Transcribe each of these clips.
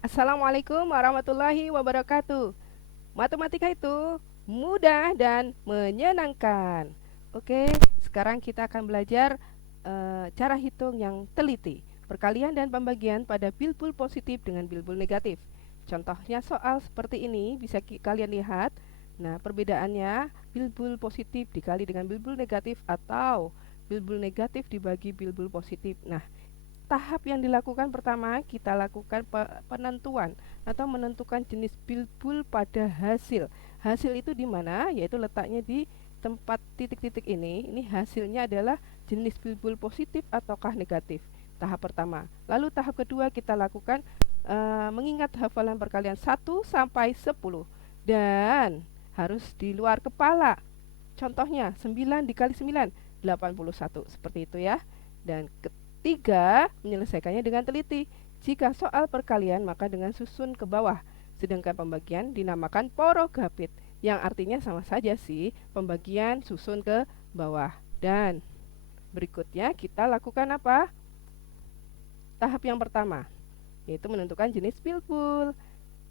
Assalamualaikum warahmatullahi wabarakatuh. Matematika itu mudah dan menyenangkan. Oke, sekarang kita akan belajar cara hitung yang teliti. Perkalian dan pembagian pada bilbul positif dengan bilbul negatif. Contohnya soal seperti ini bisa kalian lihat. Nah, perbedaannya bilbul positif dikali dengan bilbul negatif atau bilbul negatif dibagi bilbul positif. Nah, tahap yang dilakukan pertama kita lakukan penentuan atau menentukan jenis bilbul pada hasil. Hasil itu di mana? Yaitu letaknya di tempat titik-titik ini. Ini hasilnya adalah jenis bilbul positif ataukah negatif. Tahap pertama. Lalu tahap kedua kita lakukan mengingat hafalan perkalian 1 sampai 10 dan harus di luar kepala. Contohnya 9 dikali 9 81 seperti itu ya. Dan ketiga, menyelesaikannya dengan teliti. Jika soal perkalian maka dengan susun ke bawah. Sedangkan pembagian dinamakan porogapit, yang artinya sama saja sih, pembagian susun ke bawah. Dan berikutnya kita lakukan apa? Tahap yang pertama, yaitu menentukan jenis bilbul.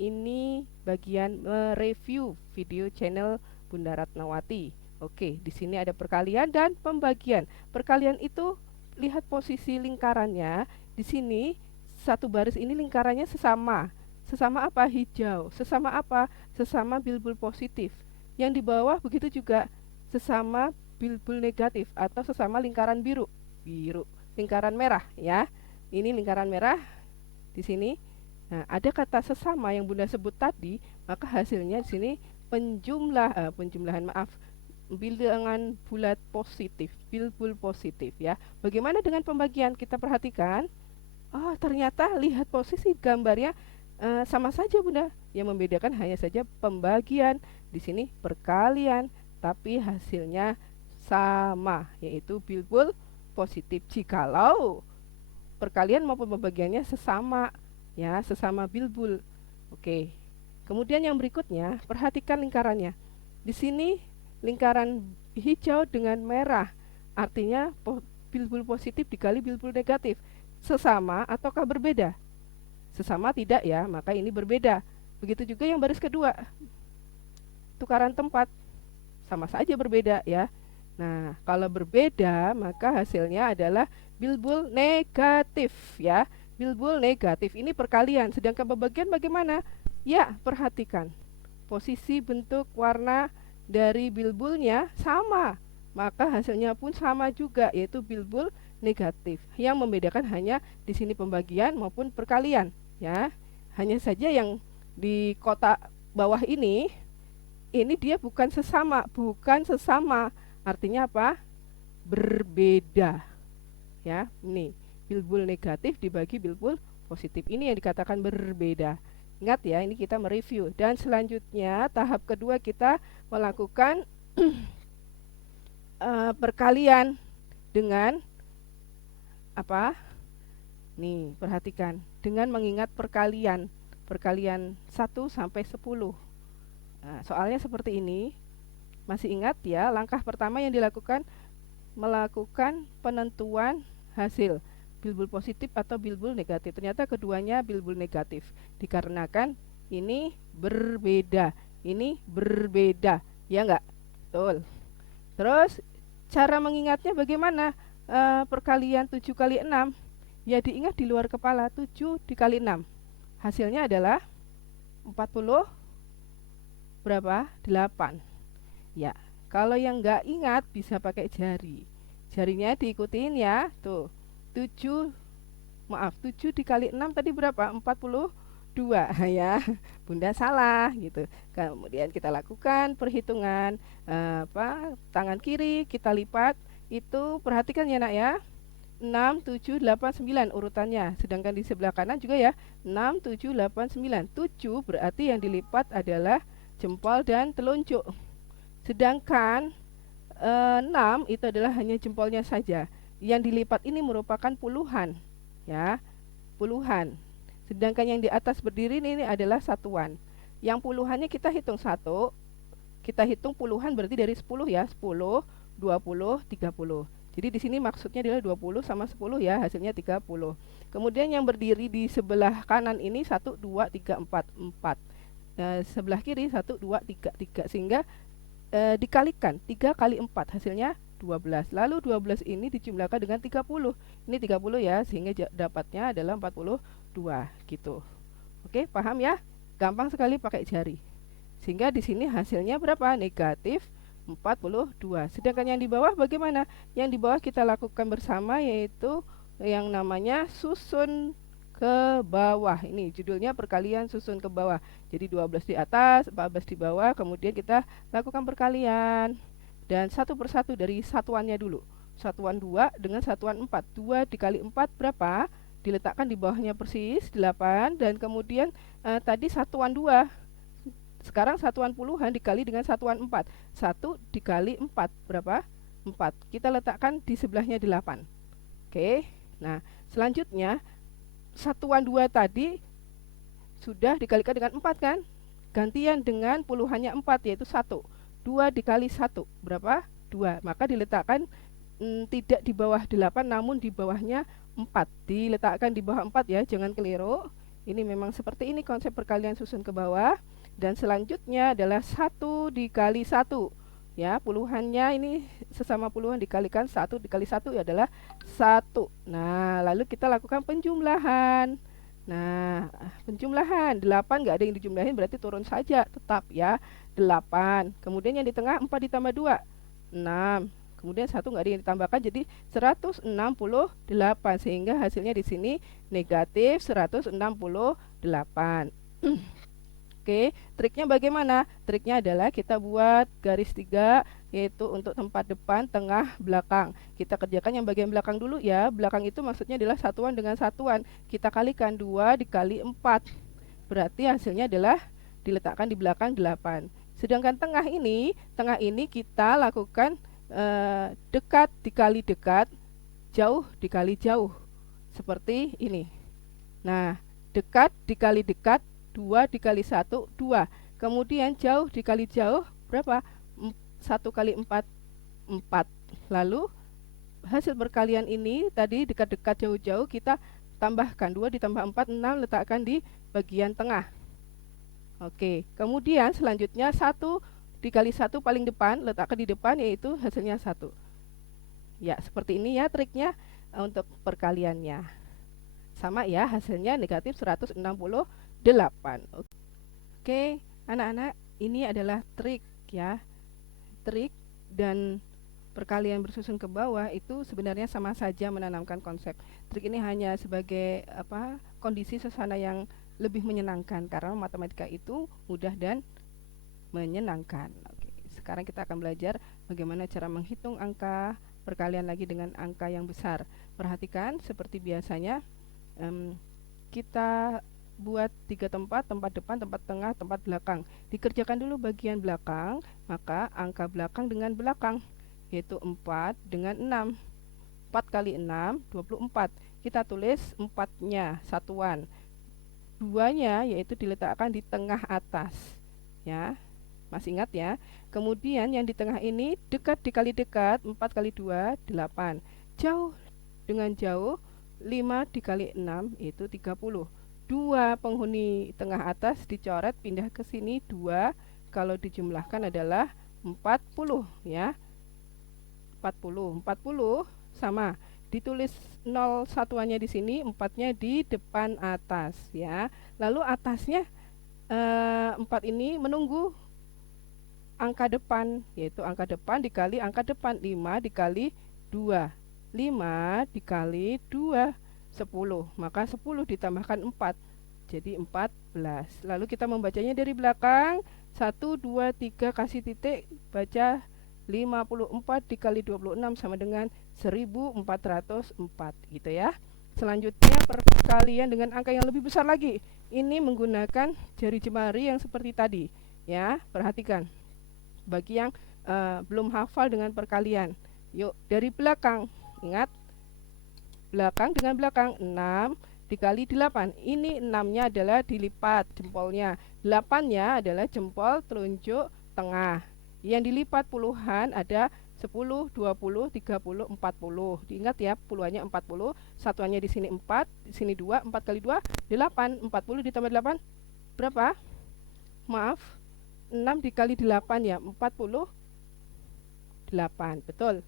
Ini bagian mereview video channel Bunda Ratnawati. Oke, di sini ada perkalian dan pembagian. Perkalian itu lihat posisi lingkarannya. Di sini satu baris ini lingkarannya sesama. Sesama apa? Hijau. Sesama apa? Sesama bilbul positif. Yang di bawah begitu juga sesama bilbul negatif atau sesama lingkaran biru. Biru, lingkaran merah ya. Ini lingkaran merah di sini. Nah, ada kata sesama yang Bunda sebut tadi, maka hasilnya di sini penjumlahan maaf, bilangan bulat positif, bilbul positif ya. Bagaimana dengan pembagian? Kita perhatikan. Oh, ternyata lihat posisi gambarnya sama saja Bunda. Yang membedakan hanya saja pembagian. Di sini perkalian, tapi hasilnya sama, yaitu bilbul positif. Jikalau perkalian maupun pembagiannya sesama ya, sesama bilbul. Oke. Kemudian yang berikutnya, perhatikan lingkarannya. Di sini lingkaran hijau dengan merah, artinya bilbul positif dikali bilbul negatif. Sesama ataukah berbeda? Sesama tidak ya, maka ini berbeda. Begitu juga yang baris kedua, tukaran tempat, sama saja berbeda ya. Nah, kalau berbeda maka hasilnya adalah bilbul negatif ya. Bilbul negatif ini perkalian, sedangkan pembagian bagaimana? Ya, perhatikan. Posisi bentuk warna dari bilbulnya sama, maka hasilnya pun sama juga, yaitu bilbul negatif. Yang membedakan hanya di sini pembagian maupun perkalian ya. Hanya saja yang di kotak bawah ini dia bukan sesama. Artinya apa? Berbeda. Ya, ini bilbul negatif dibagi bilbul positif. Ini yang dikatakan berbeda. Ingat ya, ini kita mereview. Dan selanjutnya tahap kedua kita melakukan perkalian dengan apa? Nih, perhatikan. Dengan mengingat perkalian. Perkalian 1 sampai 10. Nah, soalnya seperti ini. Masih ingat ya, langkah pertama yang dilakukan melakukan penentuan hasil bilbul positif atau bilbul negatif. Ternyata keduanya bilbul negatif dikarenakan ini berbeda, ini berbeda, ya enggak? Betul. Terus cara mengingatnya bagaimana? Perkalian 7 kali 6 ya diingat di luar kepala. 7 dikali 6 hasilnya adalah 40 berapa? 8 ya. Kalau yang nggak ingat bisa pakai jari. Jarinya diikutin ya. Tuh. 7 7 dikali 6 tadi berapa? 42 ya. Bunda salah gitu. Kemudian kita lakukan perhitungan tangan kiri kita lipat itu, perhatikan ya nak ya. 6 7 8 9 urutannya. Sedangkan di sebelah kanan juga ya. 6 7 8 9. 7 berarti yang dilipat adalah jempol dan telunjuk. Sedangkan 6 itu adalah hanya jempolnya saja. Yang dilipat ini merupakan puluhan, ya, puluhan. Sedangkan yang di atas berdiri ini adalah satuan. Yang puluhannya kita hitung satu, kita hitung puluhan berarti dari 10 ya, 10, 20, 30. Jadi di sini maksudnya adalah 20 sama 10 ya, hasilnya 30. Kemudian yang berdiri di sebelah kanan ini 1, 2, 3, 4, 4. Sebelah kiri 1, 2, 3, 3. Sehingga dikalikan 3 kali 4 hasilnya 12. Lalu 12 ini dijumlahkan dengan 30. Ini 30 ya, sehingga dapatnya adalah 42 gitu. Oke, paham ya? Gampang sekali pakai jari. Sehingga di sini hasilnya berapa? Negatif 42. Sedangkan yang di bawah bagaimana? Yang di bawah kita lakukan bersama, yaitu yang namanya susun ke bawah. Ini judulnya perkalian susun ke bawah. Jadi 12 di atas, 14 di bawah, kemudian kita lakukan perkalian. Dan satu persatu dari satuannya dulu. Satuan 2 dengan satuan 4. 2 dikali 4 berapa? Diletakkan di bawahnya persis 8, dan kemudian tadi satuan 2. Sekarang satuan puluhan dikali dengan satuan 4. 1 dikali 4 berapa? 4. Kita letakkan di sebelahnya 8. Oke. Nah, selanjutnya satuan 2 tadi sudah dikalikan dengan 4 kan? Gantian dengan puluhannya 4, yaitu 1. 2 dikali 1 berapa? 2. Maka diletakkan tidak di bawah 8, namun di bawahnya 4. Diletakkan di bawah 4 ya, jangan keliru. Ini memang seperti ini konsep perkalian susun ke bawah. Dan selanjutnya adalah 1 dikali 1. Ya, puluhannya ini sesama puluhan dikalikan 1 dikali 1 adalah 1. Nah, lalu kita lakukan penjumlahan. Nah, penjumlahan 8 nggak ada yang dijumlahin, berarti turun saja tetap ya, 8. Kemudian yang di tengah 4 ditambah 2, 6. Kemudian 1 nggak ada yang ditambahkan, jadi 168, sehingga hasilnya di sini negatif 168. Oke, triknya bagaimana? Triknya adalah kita buat garis 3, yaitu untuk tempat depan, tengah, belakang. Kita kerjakan yang bagian belakang dulu ya. Belakang itu maksudnya adalah satuan dengan satuan. Kita kalikan 2 dikali 4. Berarti hasilnya adalah diletakkan di belakang 8. Sedangkan tengah ini kita lakukan dekat dikali dekat, jauh dikali jauh. Seperti ini. Nah, dekat dikali dekat, 2 dikali 1, 2. Kemudian jauh dikali jauh, berapa? 1 kali 4, 4. Lalu hasil perkalian ini tadi dekat-dekat jauh-jauh kita tambahkan 2 ditambah 4, 6, letakkan di bagian tengah. Oke, kemudian selanjutnya 1 dikali 1 paling depan, letakkan di depan, yaitu hasilnya 1. Ya, seperti ini ya triknya untuk perkaliannya. Sama ya, hasilnya negatif 168. Oke, anak-anak, ini adalah trik ya. Trik dan perkalian bersusun ke bawah itu sebenarnya sama saja menanamkan konsep. Trik ini hanya sebagai kondisi suasana yang lebih menyenangkan, karena matematika itu mudah dan menyenangkan. Oke, sekarang kita akan belajar bagaimana cara menghitung angka perkalian lagi dengan angka yang besar. Perhatikan, seperti biasanya kita buat 3 tempat, tempat depan, tempat tengah, tempat belakang. Dikerjakan dulu bagian belakang, maka angka belakang dengan belakang, yaitu 4 dengan 6. 4 kali 6, 24. Kita tulis 4-nya satuan. 2-nya yaitu diletakkan di tengah atas. Ya, masih ingat ya? Kemudian yang di tengah ini dekat dikali dekat, 4 kali 2, 8. Jauh dengan jauh, 5 dikali 6 itu 30. 2 penghuni tengah atas dicoret, pindah ke sini 2, kalau dijumlahkan adalah 40 ya. 40 sama, ditulis 0 satuannya di sini, 4-nya di depan atas ya. Lalu atasnya 4 ini menunggu angka depan, yaitu angka depan dikali angka depan, 5 dikali 2. 5 dikali 2, 10. Maka 10 ditambahkan 4, jadi 14. Lalu kita membacanya dari belakang, 1, 2, 3, kasih titik, baca 54 dikali 26 sama dengan 1404 gitu ya. Selanjutnya perkalian dengan angka yang lebih besar lagi. Ini menggunakan jari jemari yang seperti tadi ya. Perhatikan, bagi yang belum hafal dengan perkalian, yuk dari belakang. Ingat, belakang dengan belakang, 6 dikali 8. Ini 6-nya adalah dilipat jempolnya, 8-nya adalah jempol telunjuk tengah. Yang dilipat puluhan ada 10, 20, 30, 40. Diingat ya, puluhannya 40, satuannya di sini 4, di sini 2, 4 kali 2, 8. 40 ditambah 8, berapa? Maaf, 6 dikali 8 ya, 48. Betul.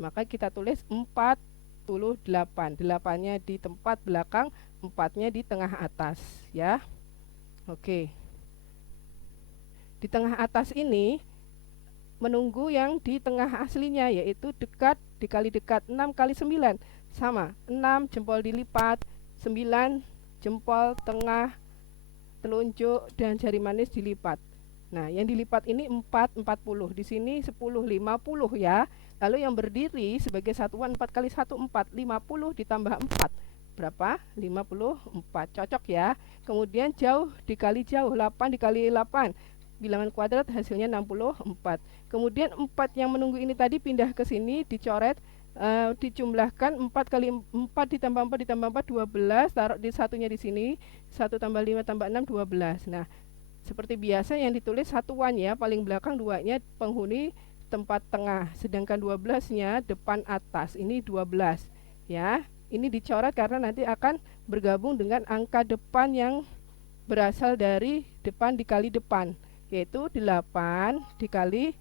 Maka kita tulis 48. 8-nya di tempat belakang, 4-nya di tengah atas ya. Oke. Di tengah atas ini menunggu yang di tengah aslinya, yaitu dekat dikali dekat. 6 kali 9 sama 6, jempol dilipat, 9 jempol tengah, telunjuk dan jari manis dilipat. Nah, yang dilipat ini 4, 40. Di sini 10, 50 ya. Lalu yang berdiri sebagai satuan 4 kali 1, 4. 50 ditambah 4. Berapa? 54. Cocok ya. Kemudian jauh dikali jauh, 8 dikali 8. Bilangan kuadrat hasilnya 64. Kemudian 4 yang menunggu ini tadi pindah ke sini, dicoret, dijumlahkan 4 kali 4 ditambah 4 ditambah 4, 12. Taruh di satunya di sini, 1 tambah 5 tambah 6, 12. Nah, seperti biasa yang ditulis satuan ya, paling belakang 2-nya penghuni tempat tengah, sedangkan 12-nya depan atas. Ini 12 ya. Ini dicoret karena nanti akan bergabung dengan angka depan yang berasal dari depan dikali depan, yaitu 8 dikali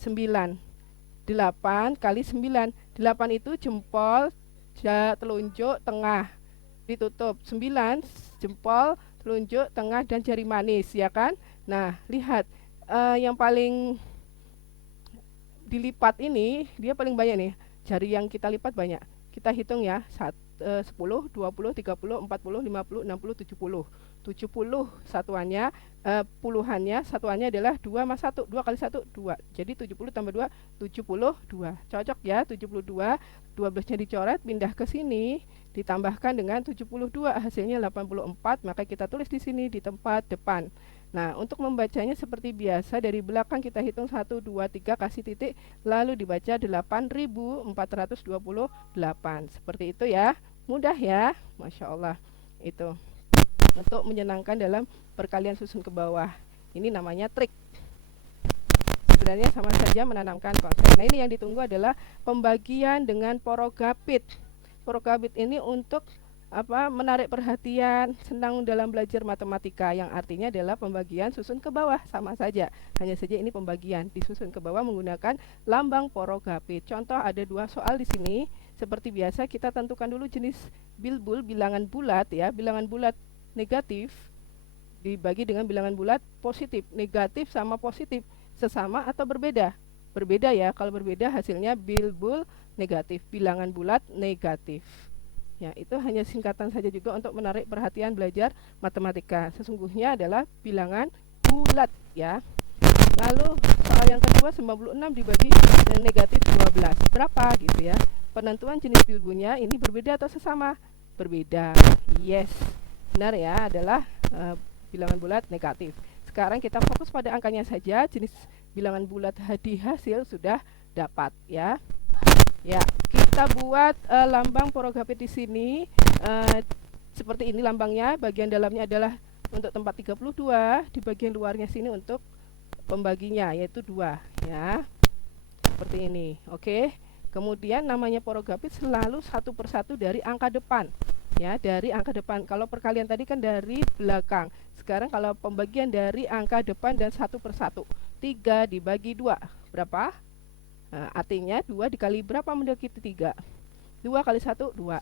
9. 8 kali 9. 8 itu jempol, telunjuk, tengah, ditutup. 9 jempol, telunjuk, tengah, dan jari manis ya kan. Nah, lihat yang paling dilipat ini dia paling banyak nih. Jari yang kita lipat banyak. Kita hitung ya, 10, 20, 30, 40, 50, 60, 70. 70 satuannya, puluhannya, satuannya adalah 2 sama 1. 2 kali 1, 2. Jadi 70 tambah 2, 72. Cocok ya, 72. 12-nya dicoret, pindah ke sini, ditambahkan dengan 72, hasilnya 84. Maka kita tulis di sini di tempat depan. Nah, untuk membacanya seperti biasa, dari belakang kita hitung 1, 2, 3, kasih titik, lalu dibaca 8428. Seperti itu ya. Mudah ya, Masya Allah. Itu untuk menyenangkan dalam perkalian susun ke bawah. Ini namanya trik. Sebenarnya sama saja menanamkan konsep. Nah, ini yang ditunggu adalah pembagian dengan porogapit. Porogapit ini untuk menarik perhatian, senang dalam belajar matematika, yang artinya adalah pembagian susun ke bawah. Sama saja, hanya saja ini pembagian disusun ke bawah menggunakan lambang porogapit. Contoh, ada 2 soal di sini. Seperti biasa, kita tentukan dulu jenis bilbul, bilangan bulat ya. Bilangan bulat negatif dibagi dengan bilangan bulat positif. Negatif sama positif sesama atau berbeda? Berbeda ya. Kalau berbeda hasilnya bilbul negatif, bilangan bulat negatif. Ya, itu hanya singkatan saja juga untuk menarik perhatian belajar matematika. Sesungguhnya adalah bilangan bulat ya. Lalu soal yang kedua, 96 dibagi dengan negatif 12. Berapa gitu ya. Penentuan jenis bilbulnya ini berbeda atau sesama? Berbeda. Yes. Benar ya, adalah bilangan bulat negatif. Sekarang kita fokus pada angkanya saja. Jenis bilangan bulat di hasil sudah dapat ya. Ya, kita buat lambang porogapit di sini seperti ini lambangnya. Bagian dalamnya adalah untuk tempat 32, di bagian luarnya sini untuk pembaginya yaitu 2 ya. Seperti ini. Oke. Kemudian namanya porogapit selalu satu persatu dari angka depan. Ya, dari angka depan. Kalau perkalian tadi kan dari belakang. Sekarang kalau pembagian dari angka depan dan satu persatu. 3 dibagi 2. Berapa? Nah, artinya 2 dikali berapa mendekati 3? 2 kali 1, 2.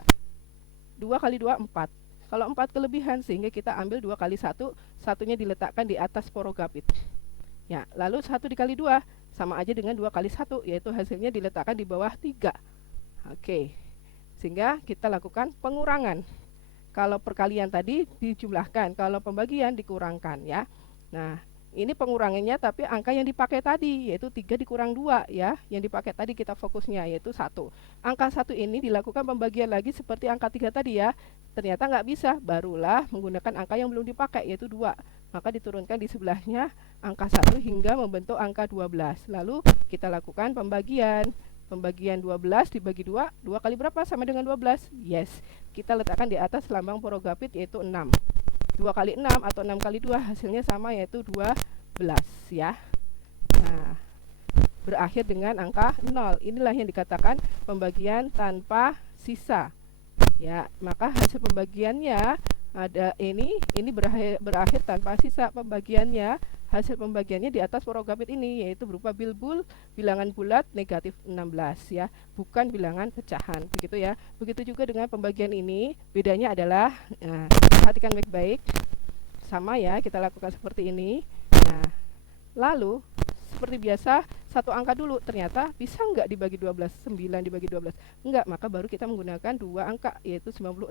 2 kali 2, 4. Kalau 4 kelebihan, sehingga kita ambil 2 kali 1, satunya diletakkan di atas porogapit. Ya, lalu 1 dikali 2, sama aja dengan 2 kali 1, yaitu hasilnya diletakkan di bawah 3. Oke, sehingga kita lakukan pengurangan. Kalau perkalian tadi dijumlahkan, kalau pembagian dikurangkan ya. Nah, ini pengurangannya tapi angka yang dipakai tadi yaitu 3 dikurang 2 ya. Yang dipakai tadi kita fokusnya yaitu 1. Angka 1 ini dilakukan pembagian lagi seperti angka 3 tadi ya. Ternyata nggak bisa, barulah menggunakan angka yang belum dipakai yaitu 2. Maka diturunkan di sebelahnya angka 1 hingga membentuk angka 12. Lalu kita lakukan pembagian. Pembagian 12 dibagi 2. 2 kali berapa sama dengan 12? Yes. Kita letakkan di atas lambang porogapit yaitu 6. 2 kali 6 atau 6 kali 2 hasilnya sama yaitu 12 ya. Nah, berakhir dengan angka 0. Inilah yang dikatakan pembagian tanpa sisa. Ya, maka hasil pembagiannya ada ini berakhir tanpa sisa. Hasil pembagiannya di atas porogapit ini, yaitu berupa bilangan bulat negatif 16 ya, bukan bilangan pecahan. Begitu ya. Begitu juga dengan pembagian ini, bedanya adalah perhatikan baik-baik. Sama ya, kita lakukan seperti ini. Nah, lalu seperti biasa satu angka dulu, ternyata bisa nggak dibagi 12, 9 dibagi 12 enggak, maka baru kita menggunakan dua angka, yaitu 96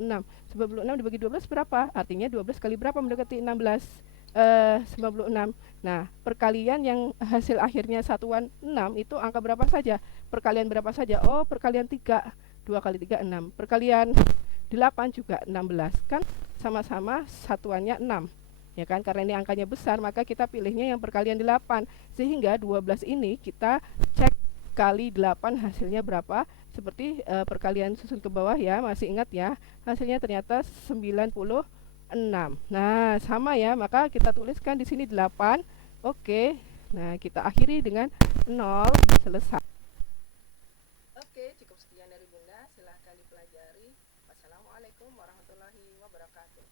dibagi 12 berapa? Artinya 12 kali berapa mendekati 16? 96. Nah, perkalian yang hasil akhirnya satuan 6 itu angka berapa saja? Perkalian berapa saja? Oh, perkalian 3. 2 kali 3 6. Perkalian 8 juga 16, kan sama-sama satuannya 6. Ya kan, karena ini angkanya besar, maka kita pilihnya yang perkalian 8. Sehingga 12 ini kita cek kali 8 hasilnya berapa? Seperti perkalian susun ke bawah ya, masih ingat ya? Hasilnya ternyata 96. Nah, sama ya, maka kita tuliskan di sini 8. Oke. Nah, kita akhiri dengan 0, selesai. Oke, cukup sekian dari Bunda. Silahkan dipelajari. Wassalamualaikum warahmatullahi wabarakatuh.